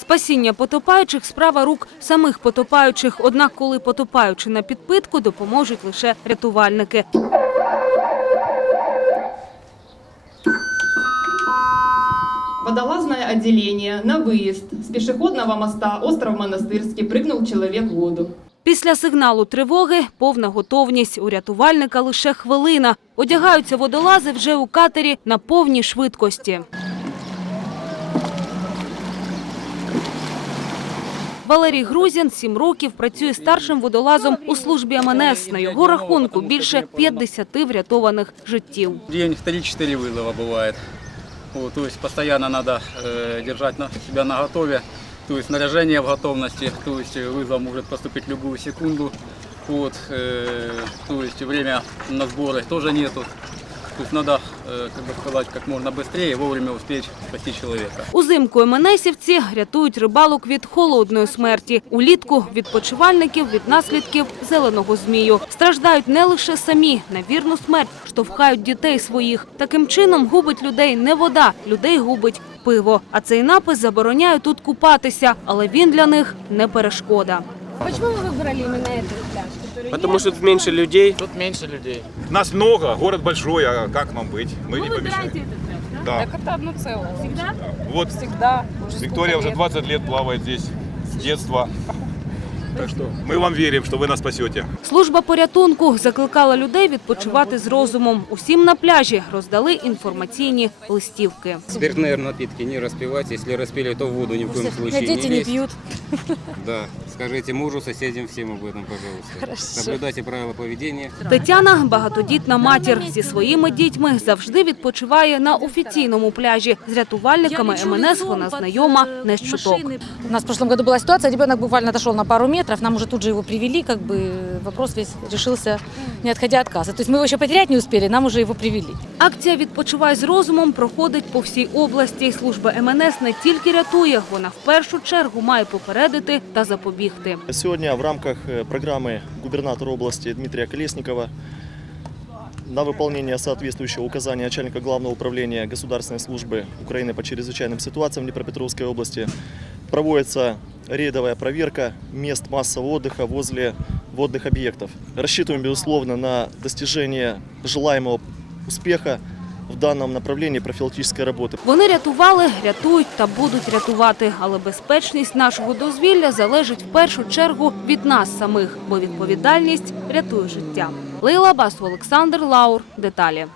Спасіння потопаючих – справа рук самих потопаючих. Однак, коли потопаючи на підпитку, допоможуть лише рятувальники. Водолазное отделение на выезд. С пешеходного моста остров Монастырский прыгнул человек в воду. Після сигналу тривоги повна готовність. У рятувальника лише хвилина. Одягаються водолази вже у катері на повній швидкості. Валерій Грузін сім років працює старшим водолазом у службі МНС. На його рахунку більше 50 врятованих життів. В день 3-4 вызова бывает. Вот, то есть постоянно надо э, держать на, себя на готове. То есть снаряжение в готовности. То есть э, вызов может поступить любую секунду. Вот, э, то есть время на сборы тоже нету. То есть надо, э, как бы сказать, как можно быстрее вовремя успеть спасти человека. Узимку МНСівці рятують рибалок від холодної смерті. Улітку – відпочивальників від наслідків зеленого змію. Страждають не лише самі. На вірну смерть штовхають дітей своїх. Таким чином губить людей не вода, людей губить пиво. А цей напис забороняє тут купатися, але він для них не перешкода. Почему вы выбрали именно этот пляж? который Потому что тут меньше людей. Тут меньше людей. Нас много, город большой, а как нам быть? Мы не помешаем. этот пляж, да? Да. Это одно целое. Всегда? Вот Всегда. Уже Виктория сколько уже лет. 20 лет плавает здесь с детства. Так что мы вам верим, что вы нас спасете. Служба порятунку закликала людей відпочивати з розумом. Усім на пляжі роздали інформаційні листівки. Спиртные напитки не распивать. Если распили, то в воду ни в коем случае Дети не не лезть. пьют. Да. Скажите мужу, соседям, всем об этом, пожалуйста. Соблюдайте правила поведения. Тетяна – багатодітна матір. Зі своїми дітьми завжди відпочиває на офіційному пляжі. З рятувальниками МНС вона знайома не з чуток. У нас в прошлом году была ситуация, ребенок буквально отошел на пару метров, нам уже тут же его привели, как бы вопрос весь решился, не отходя от кассы. То есть мы его еще потерять не успели, нам уже его привели. Акція «Відпочивай з розумом» проходить по всій області. Служба МНС не тільки рятує, вона в першу чергу має попередити та запобігти. Сегодня в рамках э, программы губернатора области Дмитрия Колесникова на выполнение соответствующего указания начальника Главного управления Государственной службы Украины по чрезвычайным ситуациям в Днепропетровской области проводится рейдовая проверка мест массового отдыха возле водных объектов. Рассчитываем, безусловно, на достижение желаемого успеха в данном направлении профилактической работы. Вони рятували, рятують та будуть рятувати. Але безпечність нашого дозвілля залежить в першу чергу від нас самих, бо відповідальність рятує життя. Лейла Басу, Олександр Лаур. Деталі.